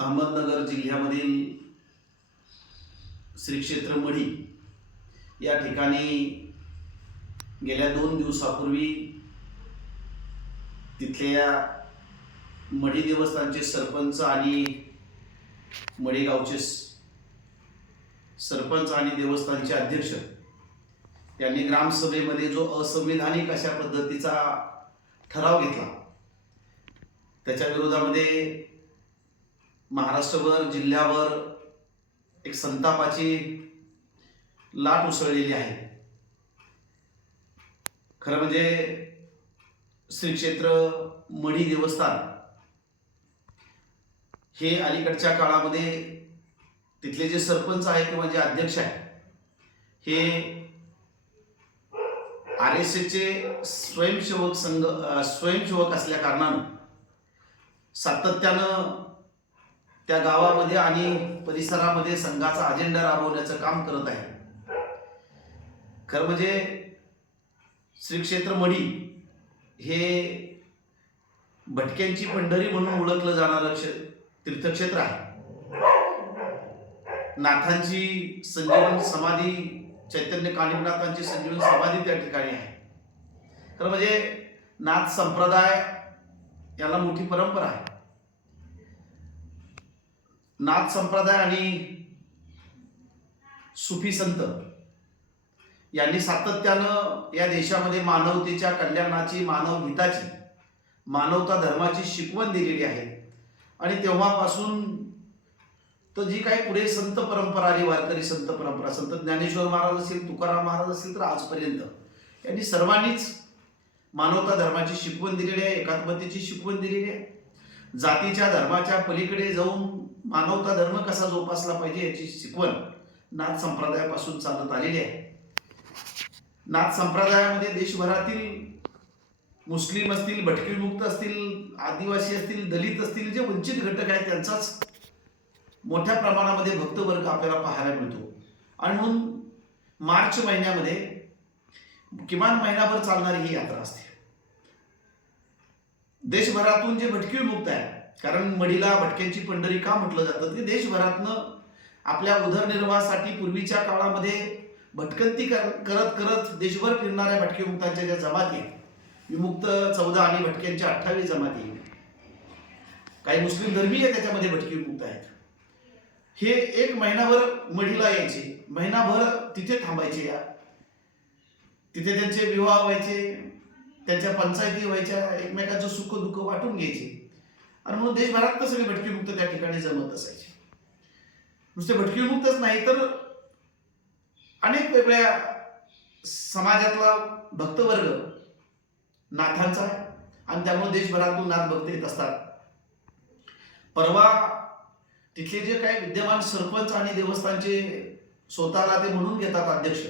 अहमदनगर जिल्ह्यामधील श्री मढी या ठिकाणी गेल्या दोन दिवसापूर्वी तिथल्या मढी देवस्थानचे सरपंच आणि मढी गावचे सरपंच आणि देवस्थानचे अध्यक्ष यांनी ग्रामसभेमध्ये जो असंविधानिक अशा पद्धतीचा ठराव घेतला त्याच्या विरोधामध्ये महाराष्ट्रभर जिल्ह्यावर एक संतापाची लाट उसळलेली आहे खरं म्हणजे श्री क्षेत्र मढी देवस्थान हे अलीकडच्या काळामध्ये तिथले जे सरपंच आहे किंवा जे अध्यक्ष आहे हे आर एस एसचे स्वयंसेवक संघ स्वयंसेवक असल्या कारणानं सातत्यानं त्या गावामध्ये आणि परिसरामध्ये संघाचा अजेंडा राबवण्याचं काम करत आहे खरं म्हणजे श्री क्षेत्र मढी हे भटक्यांची पंढरी म्हणून ओळखलं जाणारं क्षेत्र तीर्थक्षेत्र आहे नाथांची संजीवन समाधी चैतन्य कानिमनाथांची संजीवन समाधी त्या ठिकाणी आहे खरं म्हणजे नाथ संप्रदाय याला मोठी परंपरा आहे नाथ संप्रदाय आणि सुफी संत यांनी सातत्यानं या देशामध्ये मानवतेच्या कल्याणाची मानव हिताची मानवता धर्माची शिकवण दिलेली आहे आणि तेव्हापासून तर जी काही पुढे संत परंपरा आली वारकरी संत परंपरा संत ज्ञानेश्वर महाराज असेल तुकाराम महाराज असतील तर आजपर्यंत यांनी सर्वांनीच मानवता धर्माची शिकवण दिलेली आहे एकात्मतेची शिकवण दिलेली आहे जातीच्या धर्माच्या पलीकडे जाऊन मानवता धर्म कसा जोपासला पाहिजे याची शिकवण नाथ संप्रदायापासून चालत आलेली आहे नाथ संप्रदायामध्ये देशभरातील मुस्लिम असतील भटकीमुक्त असतील आदिवासी असतील दलित असतील जे वंचित घटक आहेत त्यांचाच मोठ्या प्रमाणामध्ये भक्तवर्ग आपल्याला पाहायला मिळतो आणि म्हणून मार्च महिन्यामध्ये किमान महिनाभर चालणारी ही यात्रा असते देशभरातून जे भटके मुक्त आहेत कारण मडीला भटक्यांची पंढरी का म्हटलं जातं की देशभरातनं आपल्या उदरनिर्वाहासाठी पूर्वीच्या काळामध्ये भटकंती करत करत देशभर फिरणाऱ्या भटके मुक्तांच्या ज्या जमाती विमुक्त चौदा आणि भटक्यांच्या अठ्ठावीस जमाती काही मुस्लिम धर्मीय त्याच्यामध्ये भटके मुक्त आहेत हे एक महिनाभर मढीला यायचे महिनाभर तिथे थांबायचे या तिथे त्यांचे विवाह व्हायचे त्यांच्या पंचायती व्हायच्या एकमेकांचं सुख दुःख वाटून घ्यायचे आणि म्हणून देशभरात सगळे भटकीमुक्त त्या ठिकाणी जमत असायचे नुसते भटकीमुक्तच नाही तर अनेक वेगळ्या समाजातला भक्तवर्ग नाथांचा आहे आणि त्यामुळे देशभरातून नाथ भक्त येत असतात परवा तिथले जे काही विद्यमान सरपंच आणि देवस्थानचे स्वतःला ते म्हणून घेतात अध्यक्ष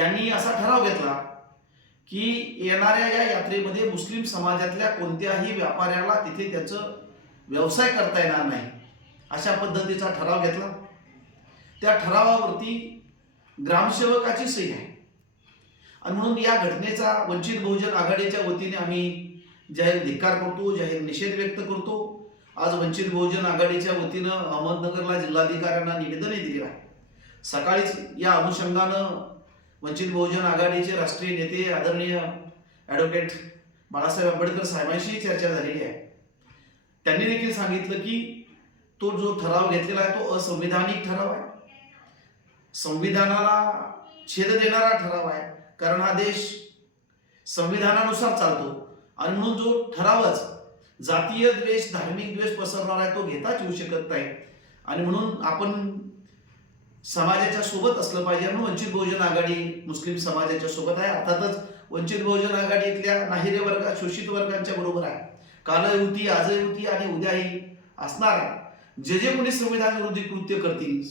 यांनी असा ठराव घेतला की येणाऱ्या या यात्रेमध्ये मुस्लिम समाजातल्या कोणत्याही व्यापाऱ्याला तिथे त्याचं व्यवसाय करता येणार नाही अशा पद्धतीचा ठराव घेतला त्या ठरावावरती ग्रामसेवकाची सही आहे आणि म्हणून या घटनेचा वंचित बहुजन आघाडीच्या वतीने आम्ही जाहीर धिक्कार करतो जाहीर निषेध व्यक्त करतो आज वंचित बहुजन आघाडीच्या वतीनं अहमदनगरला जिल्हाधिकाऱ्यांना निवेदनही दिले आहे सकाळीच या अनुषंगानं वंचित बहुजन आघाडीचे राष्ट्रीय नेते आदरणीय ॲडव्होकेट बाळासाहेब आंबेडकर साहेबांशी चर्चा झालेली आहे त्यांनी देखील सांगितलं की तो जो ठराव घेतलेला आहे तो असंविधानिक ठराव आहे संविधानाला छेद देणारा ठराव आहे कारण हा देश संविधानानुसार चालतो आणि म्हणून जो ठरावच जातीय द्वेष धार्मिक द्वेष पसरणार आहे तो घेताच येऊ शकत नाही आणि म्हणून आपण समाजाच्या सोबत असलं पाहिजे म्हणून वंचित बहुजन आघाडी मुस्लिम समाजाच्या सोबत आहे अर्थातच वंचित बहुजन आघाडीतल्या नाहिरे वर्गा शोषित वर्गांच्या बरोबर आहे काल युती आजही होती आणि उद्याही असणार आहे जे जे कोणी संविधान विरोधी कृत्य करतील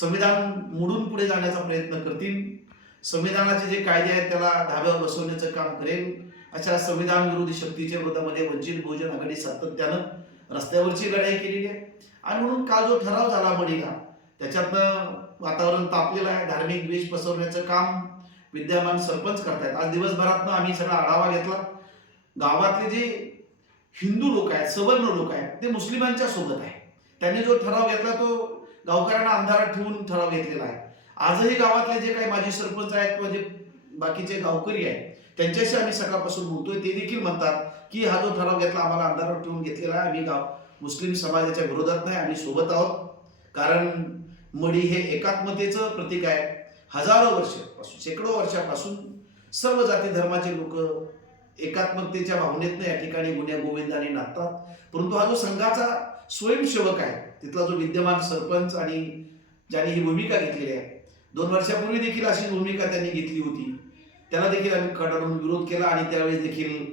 संविधान मोडून पुढे जाण्याचा प्रयत्न करतील संविधानाचे जे कायदे आहेत त्याला धाब्यावर बसवण्याचं काम करेल अशा संविधान विरोधी शक्तीच्या विरोधामध्ये वंचित बहुजन आघाडी सातत्यानं रस्त्यावरची लढाई केलेली आहे आणि म्हणून काल जो ठराव झाला मणिका त्याच्यातनं वातावरण तापलेलं आहे धार्मिक द्वेष पसरवण्याचं काम विद्यमान सरपंच करतायत आज दिवसभरात आम्ही सगळा आढावा घेतला गावातले जे हिंदू लोक आहेत सवर्ण लोक आहेत ते मुस्लिमांच्या सोबत आहे त्यांनी जो ठराव घेतला तो गावकऱ्यांना अंधारात ठेवून ठराव घेतलेला आहे आजही गावातले जे काही माजी सरपंच आहेत किंवा जे बाकीचे गावकरी आहेत त्यांच्याशी आम्ही सकाळपासून बोलतोय ते देखील म्हणतात की हा जो ठराव घेतला आम्हाला अंधारात ठेवून घेतलेला आहे आम्ही गाव मुस्लिम समाजाच्या विरोधात नाही आम्ही सोबत आहोत कारण मडी हे एकात्मतेचं प्रतीक आहे हजारो वर्षापासून शेकडो वर्षापासून सर्व जाती धर्माचे लोक एकात्मतेच्या भावनेतनं या ठिकाणी गुन्ह्या गोविंदाने नाचतात परंतु हा जो संघाचा स्वयंसेवक आहे तिथला जो विद्यमान सरपंच आणि ज्यांनी ही भूमिका घेतलेली आहे दोन वर्षापूर्वी देखील अशी भूमिका त्यांनी घेतली होती त्याला देखील आम्ही कडाडून विरोध केला आणि त्यावेळेस देखील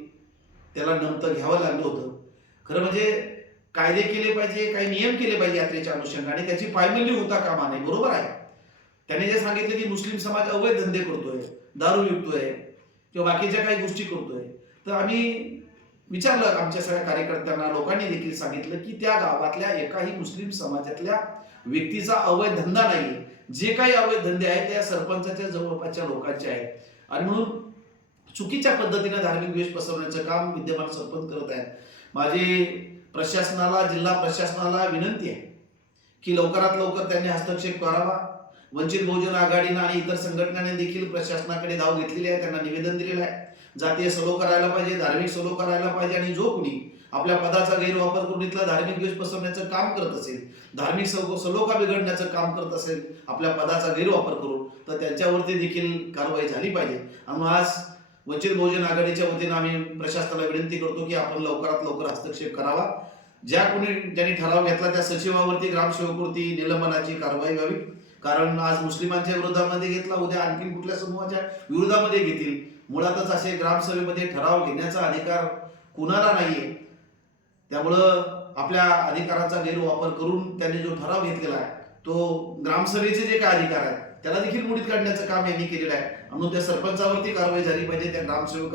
त्याला नमतं घ्यावं लागलं होतं खरं म्हणजे कायदे केले पाहिजे काही नियम केले पाहिजे यात्रेच्या अनुषंगाने त्याची पायमल्ली होता कामा नये बरोबर आहे त्याने जे सांगितलं की मुस्लिम समाज अवैध धंदे करतोय दारू विकतोय किंवा बाकीच्या काही गोष्टी करतोय तर आम्ही विचारलं आमच्या सगळ्या कार्यकर्त्यांना लोकांनी देखील सांगितलं की त्या गावातल्या एकाही मुस्लिम समाजातल्या व्यक्तीचा अवैध धंदा नाही जे काही अवैध धंदे आहेत त्या सरपंचाच्या जवळपासच्या लोकांचे आहेत आणि म्हणून चुकीच्या पद्धतीने धार्मिक द्वेष पसरवण्याचं काम विद्यमान सरपंच करत आहेत माझे प्रशासनाला जिल्हा प्रशासनाला विनंती आहे की लवकरात लवकर त्यांनी हस्तक्षेप करावा वंचित बहुजन आघाडीनं आणि इतर संघटनांनी देखील प्रशासनाकडे धाव घेतलेली आहे त्यांना निवेदन दिलेलं आहे जातीय सलो करायला पाहिजे धार्मिक सलो करायला पाहिजे आणि जो कोणी आपल्या पदाचा गैरवापर करून इथला धार्मिक द्वेष पसरण्याचं काम करत असेल धार्मिक सलोखा बिघडण्याचं काम करत असेल आपल्या पदाचा गैरवापर करून तर त्यांच्यावरती देखील कारवाई झाली पाहिजे आणि आज वंचित बहुजन आघाडीच्या वतीनं आम्ही प्रशासनाला विनंती करतो की आपण लवकरात लवकर हस्तक्षेप करावा ज्या कोणी ज्यांनी ठराव घेतला त्या सचिवावरती ग्रामसेवकवरती निलंबनाची कारवाई व्हावी कारण आज मुस्लिमांच्या विरोधामध्ये घेतला उद्या आणखी कुठल्या समूहाच्या विरोधामध्ये घेतील मुळातच असे ग्रामसभेमध्ये ठराव घेण्याचा अधिकार कुणाला नाहीये त्यामुळं आपल्या अधिकाराचा गैरवापर करून त्यांनी जो ठराव घेतलेला आहे तो ग्रामसभेचे जे काय अधिकार आहेत त्याला देखील मुडीत काढण्याचं काम यांनी केलेलं आहे म्हणून त्या सरपंचावरती कारवाई झाली पाहिजे त्या ग्रामसेवका